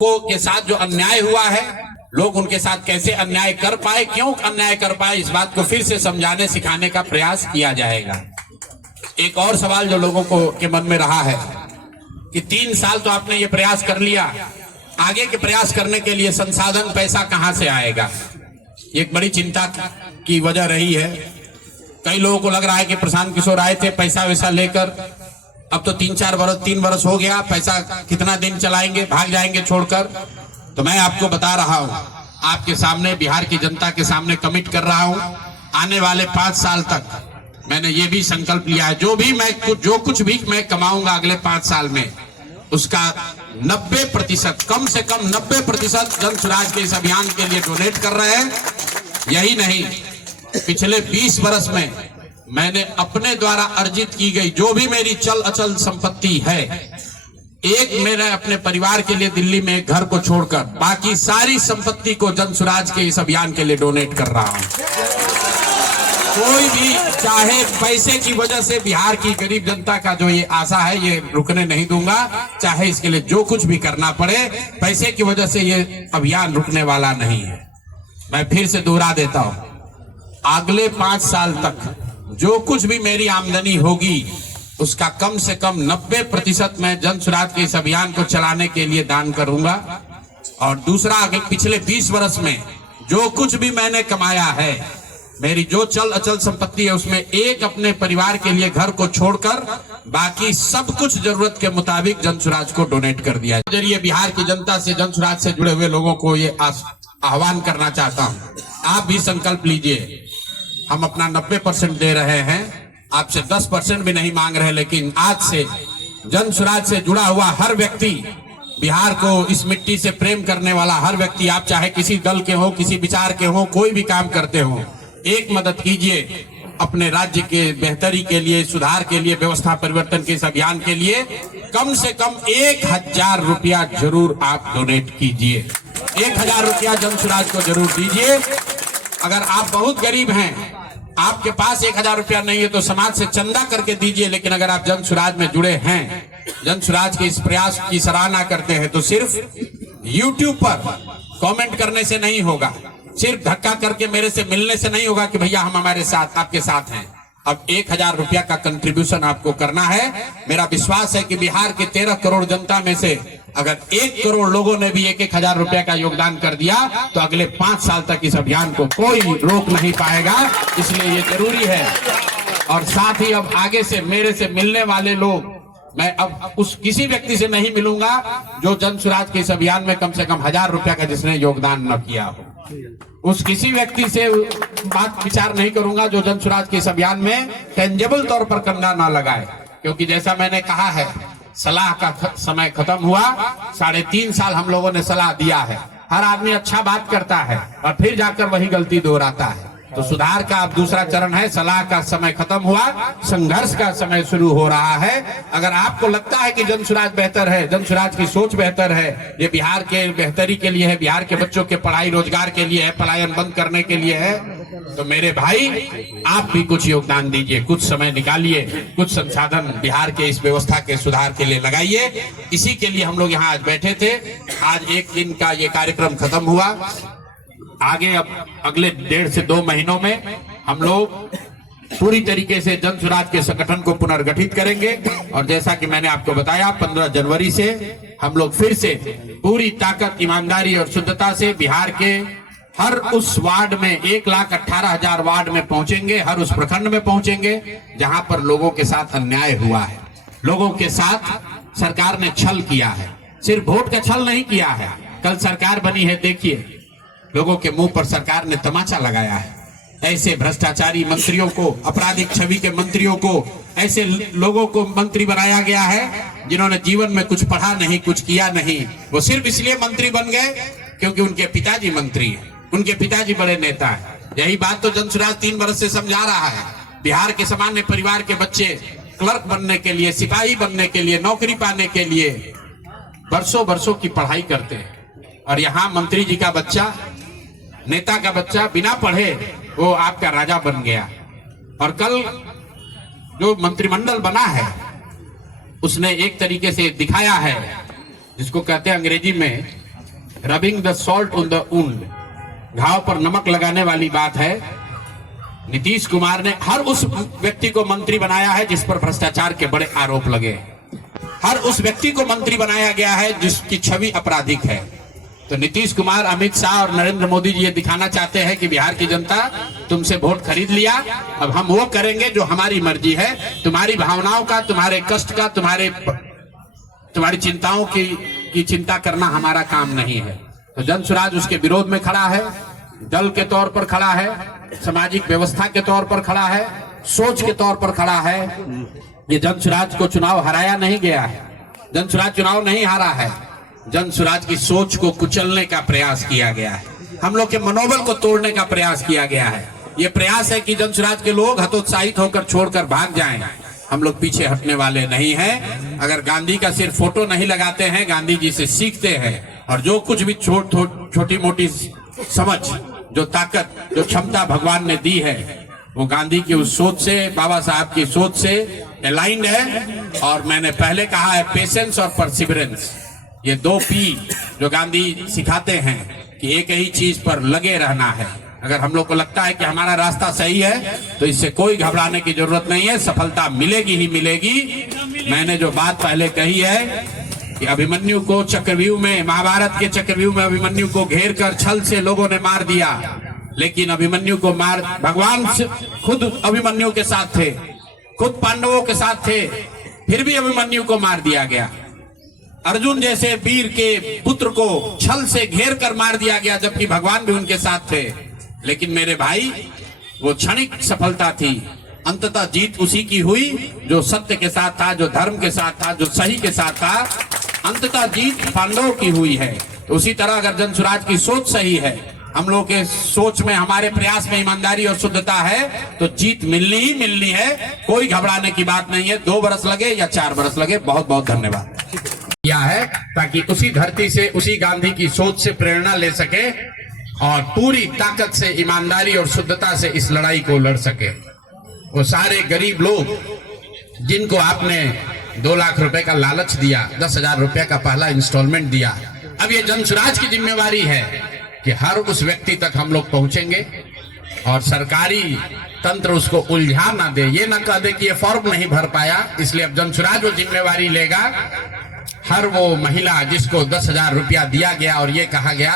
को के साथ जो अन्याय हुआ है, लोग उनके साथ कैसे अन्याय कर पाए, क्यों अन्याय कर पाए, इस बात को फिर से समझाने सिखाने का प्रयास किया जाएगा। एक और सवाल जो लोगों को के मन में रहा है कि 3 साल तो आपने ये प्रयास कर लिया, आगे के प्रयास करने के लिए संसाधन पैसा कहां से आएगा, एक बड़ी चिंता की वजह रही है। कई लोगों को लग रहा है कि प्रशांत किशोर आए थे पैसा वैसा लेकर, अब तो 3 वर्ष हो गया, पैसा कितना दिन चलाएंगे, भाग जाएंगे छोड़कर। तो मैं आपको बता रहा हूं, आपके सामने, बिहार की जनता के सामने कमिट कर रहा हूं, आने वाले 5 साल तक मैंने ये भी संकल्प लिया है, जो कुछ भी मैं कमाऊंगा अगले 5 साल में, उसका 90%, कम से कम 90% जन स्वराज के इस अभियान के लिए डोनेट कर रहे हैं। यही नहीं, पिछले 20 वर्ष में मैंने अपने द्वारा अर्जित की गई जो भी मेरी चल अचल संपत्ति है, एक मैंने अपने परिवार के लिए दिल्ली में एक घर को छोड़कर बाकी सारी संपत्ति को जन स्वराज के इस अभियान के लिए डोनेट कर रहा हूं। कोई भी चाहे पैसे की वजह से बिहार की गरीब जनता का जो ये आशा है, ये रुकने नहीं दूंगा, चाहे इसके लिए जो कुछ भी करना पड़े, पैसे की वजह से ये अभियान रुकने वाला नहीं है। मैं फिर से दोहरा देता हूं, अगले 5 साल तक जो कुछ भी मेरी आमदनी होगी, उसका कम से कम 90% मैं जन स्वराज के इस अभियान को चलाने के लिए दान करूंगा। और दूसरा, अगर पिछले 20 वर्ष में जो कुछ भी मैंने कमाया है, मेरी जो चल अचल संपत्ति है, उसमें एक अपने परिवार के लिए घर को छोड़कर बाकी सब कुछ जरूरत के मुताबिक जन स्वराज को डोनेट कर दिया। जरिए बिहार की जनता से, जन स्वराज से जुड़े हुए लोगों को ये आह्वान करना चाहता हूं, आप भी संकल्प लीजिए। हम अपना 90% दे रहे हैं, आपसे 10% भी नहीं मांग रहे, लेकिन आज से जन स्वराज से जुड़ा हुआ हर व्यक्ति, बिहार को इस मिट्टी से प्रेम करने वाला हर व्यक्ति, आप चाहे किसी दल के हो, किसी विचार के हो, कोई भी काम करते हो, एक मदद कीजिए अपने राज्य के बेहतरी के लिए, सुधार के लिए, व्यवस्था परिवर्तन के इस अभियान के लिए कम से कम 1000 रुपया जरूर आप डोनेट कीजिए। 1000 रुपया जन स्वराज को जरूर दीजिए। अगर आप बहुत गरीब हैं, आपके पास 1000 रुपया नहीं है, तो समाज से चंदा करके दीजिए। लेकिन अगर आप जन स्वराज में जुड़े हैं, जन स्वराज के इस प्रयास की सराहना करते हैं, तो सिर्फ YouTube पर कमेंट करने से नहीं होगा, सिर्फ धक्का करके मेरे से मिलने से नहीं होगा कि भैया हम हमारे साथ, आपके साथ हैं। अब 1000 रुपया का कंट्रीब्यूशन आपको करना है। मेरा विश्वास है कि बिहार के 13 करोड़ जनता में से अगर 1 करोड़ लोगों ने भी 1000 रुपया का योगदान कर दिया, तो अगले 5 साल तक इस अभियान को कोई रोक नहीं पाएगा। इसलिए ये जरूरी है। और साथ ही अब आगे से मेरे से मिलने वाले लोग, मैं अब उस किसी व्यक्ति से नहीं मिलूंगा जो जन स्वराज के इस अभियान में कम से कम 1000 रुपया का जिसने योगदान न किया हो। उस किसी व्यक्ति से बात विचार नहीं करूंगा जो जन स्वराज के इस अभियान में टेंजेबल तौर पर कंधा ना लगाए। क्योंकि जैसा मैंने कहा है, सलाह का समय खत्म हुआ। 3.5 साल हम लोगों ने सलाह दिया है। हर आदमी अच्छा बात करता है और फिर जाकर वही गलती दोहराता है। तो सुधार का अब दूसरा चरण है। सलाह का समय खत्म हुआ, संघर्ष का समय शुरू हो रहा है। अगर आपको लगता है कि जन स्वराज बेहतर है, जन स्वराज की सोच बेहतर है, ये बिहार के बेहतरी के लिए है, बिहार के बच्चों के पढ़ाई रोजगार के लिए है, पलायन बंद करने के लिए है, तो मेरे भाई आप भी कुछ योगदान दीजिए, कुछ समय निकालिए, कुछ संसाधन बिहार के इस व्यवस्था के सुधार के लिए लगाइए। इसी के लिए हम लोग यहाँ आज बैठे थे। आज 1 दिन का ये कार्यक्रम खत्म हुआ। आगे अब अगले 1.5 से 2 महीनों में हम लोग पूरी तरीके से जन स्वराज के संगठन को पुनर्गठित करेंगे। और जैसा कि मैंने आपको बताया, 15 जनवरी से हम लोग फिर से पूरी ताकत, ईमानदारी और शुद्धता से बिहार के हर उस वार्ड में 1,18,000 वार्ड में पहुंचेंगे, हर उस प्रखंड में पहुंचेंगे जहां पर लोगों के साथ अन्याय हुआ है, लोगों के साथ सरकार ने छल किया है। सिर्फ वोट का छल नहीं किया है। कल सरकार बनी है, देखिए लोगों के मुंह पर सरकार ने तमाचा लगाया है। ऐसे भ्रष्टाचारी मंत्रियों को, आपराधिक छवि के मंत्रियों को, ऐसे लोगों को मंत्री बनाया गया है जिन्होंने जीवन में कुछ पढ़ा नहीं, कुछ किया नहीं। वो सिर्फ इसलिए मंत्री बन गए क्योंकि उनके पिताजी मंत्री हैं, उनके पिताजी बड़े नेता हैं। यही बात तो जन स्वराज 3 वर्ष से समझा रहा है। बिहार के सामान्य परिवार के बच्चे क्लर्क बनने के लिए, सिपाही बनने के लिए, नौकरी पाने के लिए वर्षों की पढ़ाई करते हैं। और यहाँ मंत्री जी का बच्चा, नेता का बच्चा बिना पढ़े वो आपका राजा बन गया। और कल जो मंत्रिमंडल बना है, उसने एक तरीके से दिखाया है, जिसको कहते हैं अंग्रेजी में rubbing the salt on the wound, घाव पर नमक लगाने वाली बात है। नीतीश कुमार ने हर उस व्यक्ति को मंत्री बनाया है जिस पर भ्रष्टाचार के बड़े आरोप लगे, हर उस व्यक्ति को मंत्री बनाया गया है जिसकी छवि आपराधिक है। तो नीतीश कुमार, अमित शाह और नरेंद्र मोदी जी ये दिखाना चाहते हैं कि बिहार की जनता तुमसे वोट खरीद लिया, अब हम वो करेंगे जो हमारी मर्जी है। तुम्हारी भावनाओं का, तुम्हारे कष्ट का, तुम्हारी चिंताओं की चिंता करना हमारा काम नहीं है। तो जन स्वराज उसके विरोध में खड़ा है, दल के तौर पर खड़ा है, सामाजिक व्यवस्था के तौर पर खड़ा है, सोच के तौर पर खड़ा है। ये जन स्वराज को चुनाव हराया नहीं गया है, जन स्वराज चुनाव नहीं हारा है, जन स्वराज की सोच को कुचलने का प्रयास किया गया है, हम लोग के मनोबल को तोड़ने का प्रयास किया गया है। ये प्रयास है कि जन स्वराज के लोग हतोत्साहित होकर छोड़कर भाग जाएं। हम लोग पीछे हटने वाले नहीं हैं। अगर गांधी का सिर्फ फोटो नहीं लगाते हैं, गांधी जी से सीखते हैं और जो कुछ भी छोटी मोटी समझ, जो ताकत, जो क्षमता भगवान ने दी है, वो गांधी की उस सोच से, बाबा साहब की सोच से अलाइंड है। और मैंने पहले कहा है, पेशेंस और परसिवरेंस, ये 2 P जो गांधी सिखाते हैं कि एक ही चीज पर लगे रहना है। अगर हम लोग को लगता है कि हमारा रास्ता सही है तो इससे कोई घबराने की जरूरत नहीं है, सफलता मिलेगी ही मिलेगी। मैंने जो बात पहले कही है कि अभिमन्यु को चक्रव्यूह में, महाभारत के चक्रव्यूह में अभिमन्यु को घेर कर छल से लोगों ने मार दिया, लेकिन अभिमन्यु को भगवान खुद अभिमन्यु के साथ थे, खुद पांडवों के साथ थे, फिर भी अभिमन्यु को मार दिया गया। अर्जुन जैसे वीर के पुत्र को छल से घेर कर मार दिया गया, जबकि भगवान भी उनके साथ थे। लेकिन मेरे भाई, वो क्षणिक सफलता थी, अंततः जीत उसी की हुई जो सत्य के साथ था, जो धर्म के साथ था, जो सही के साथ था। अंततः जीत पांडवों की हुई है। तो उसी तरह अगर जन स्वराज की सोच सही है, हम लोग के सोच में, हमारे प्रयास में ईमानदारी और शुद्धता है, तो जीत मिलनी ही मिलनी है। कोई घबराने की बात नहीं है। 2 बरस लगे या 4 बरस लगे, बहुत बहुत धन्यवाद किया है, ताकि उसी धरती से, उसी गांधी की सोच से प्रेरणा ले सके और पूरी ताकत से, ईमानदारी और शुद्धता से इस लड़ाई को लड़ सके। वो सारे गरीब लोग जिनको आपने 2 लाख रुपए का लालच दिया, 10,000 रुपए का पहला इंस्टॉलमेंट दिया, अब ये जन स्वराज की जिम्मेवारी है कि हर उस व्यक्ति तक हम लोग पहुंचेंगे और सरकारी तंत्र उसको उलझा ना दे, ये ना कह दे कि ये फॉर्म नहीं भर पाया। इसलिए अब जन स्वराज वो जिम्मेवारी लेगा। हर वो महिला जिसको 10,000 रुपया दिया गया और ये कहा गया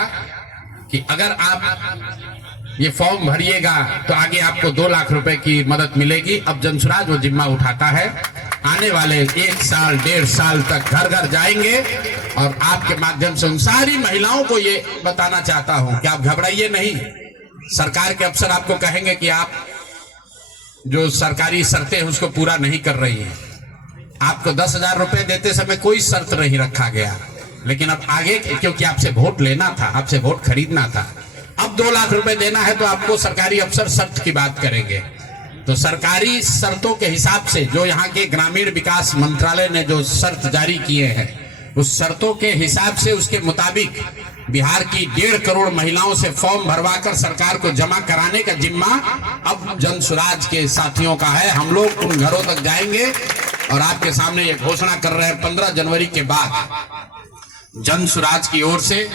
कि अगर आप ये फॉर्म भरिएगा तो आगे आपको 2 लाख रुपए की मदद मिलेगी, अब जन स्वराज वो जिम्मा उठाता है। आने वाले 1 साल 1.5 साल तक घर घर जाएंगे और आपके माध्यम से उन सारी महिलाओं को ये बताना चाहता हूं कि आप घबराइए नहीं। सरकार के अफसर आपको कहेंगे कि आप जो सरकारी शर्तें हैं उसको पूरा नहीं कर रही है। आपको 10,000 रुपए देते समय कोई शर्त नहीं रखा गया, लेकिन अब आगे, क्योंकि आपसे वोट लेना था, आपसे वोट खरीदना था, अब 2 लाख रुपए देना है तो आपको सरकारी अफसर शर्त की बात करेंगे। तो सरकारी शर्तों के हिसाब से, जो यहाँ के ग्रामीण विकास मंत्रालय ने जो शर्त जारी किए हैं, उस शर्तों के हिसाब से, उसके मुताबिक बिहार की 1.5 करोड़ महिलाओं से फॉर्म भरवाकर सरकार को जमा कराने का जिम्मा अब जन स्वराज के साथियों का है। हम लोग उन घरों तक जाएंगे और आपके सामने ये घोषणा कर रहे हैं, 15 जनवरी के बाद जन स्वराज की ओर से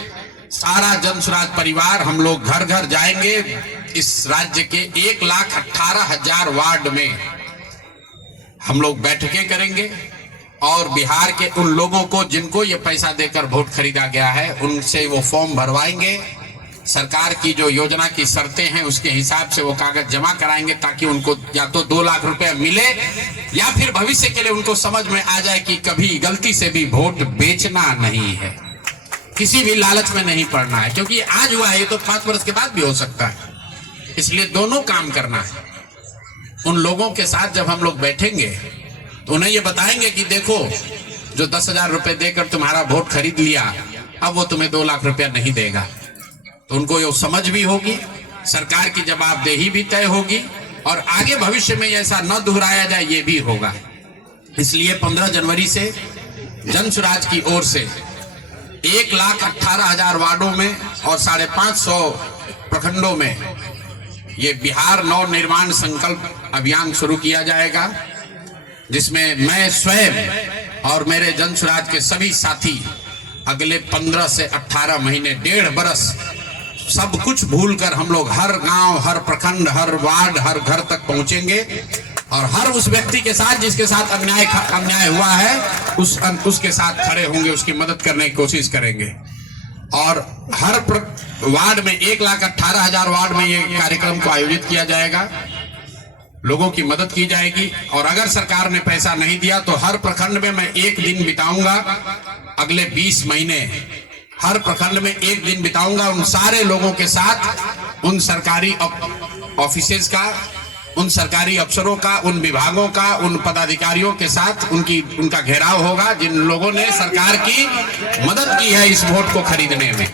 सारा जन स्वराज परिवार हम लोग घर घर जाएंगे। इस राज्य के 1,18,000 वार्ड में हम लोग बैठकें करेंगे और बिहार के उन लोगों को जिनको ये पैसा देकर वोट खरीदा गया है, उनसे वो फॉर्म भरवाएंगे। सरकार की जो योजना की शर्तें हैं उसके हिसाब से वो कागज जमा कराएंगे, ताकि उनको या तो 2 लाख रुपए मिले या फिर भविष्य के लिए उनको समझ में आ जाए कि कभी गलती से भी वोट बेचना नहीं है, किसी भी लालच में नहीं पड़ना है। क्योंकि आज हुआ है, ये तो 5 वर्ष के बाद भी हो सकता है। इसलिए दोनों काम करना है। उन लोगों के साथ जब हम लोग बैठेंगे तो उन्हें ये बताएंगे कि देखो, जो 10,000 रुपए देकर तुम्हारा वोट खरीद लिया, अब वो तुम्हें 2 लाख रुपया नहीं देगा। तो उनको ये समझ भी होगी, सरकार की जवाबदेही भी तय होगी और आगे भविष्य में ऐसा न दोहराया जाए, ये भी होगा। इसलिए 15 जनवरी से जन स्वराज की ओर से 1,18,000 वार्डों में और 550 प्रखंडों में ये बिहार नव निर्माण संकल्प अभियान शुरू किया जाएगा, जिसमें मैं स्वयं और मेरे जन स्वराज के सभी साथी अगले 15 से 18 महीने, 1.5 बरस सब कुछ भूलकर हम लोग हर गांव, हर प्रखंड, हर वार्ड, हर घर तक पहुंचेंगे और हर उस व्यक्ति के साथ जिसके साथ अन्याय हुआ है उसके साथ खड़े होंगे, उसकी मदद करने की कोशिश करेंगे। और हर वार्ड में 1,18,000 वार्ड में ये कार्यक्रम को आयोजित किया जाएगा, लोगों की मदद की जाएगी। और अगर सरकार ने पैसा नहीं दिया तो हर प्रखंड में मैं 1 दिन बिताऊंगा, अगले 20 महीने हर प्रखंड में 1 दिन बिताऊंगा उन सारे लोगों के साथ, उन सरकारी ऑफिसेज का, उन सरकारी अफसरों का, उन विभागों का, उन पदाधिकारियों के साथ उनका घेराव होगा जिन लोगों ने सरकार की मदद की है इस वोट को खरीदने में।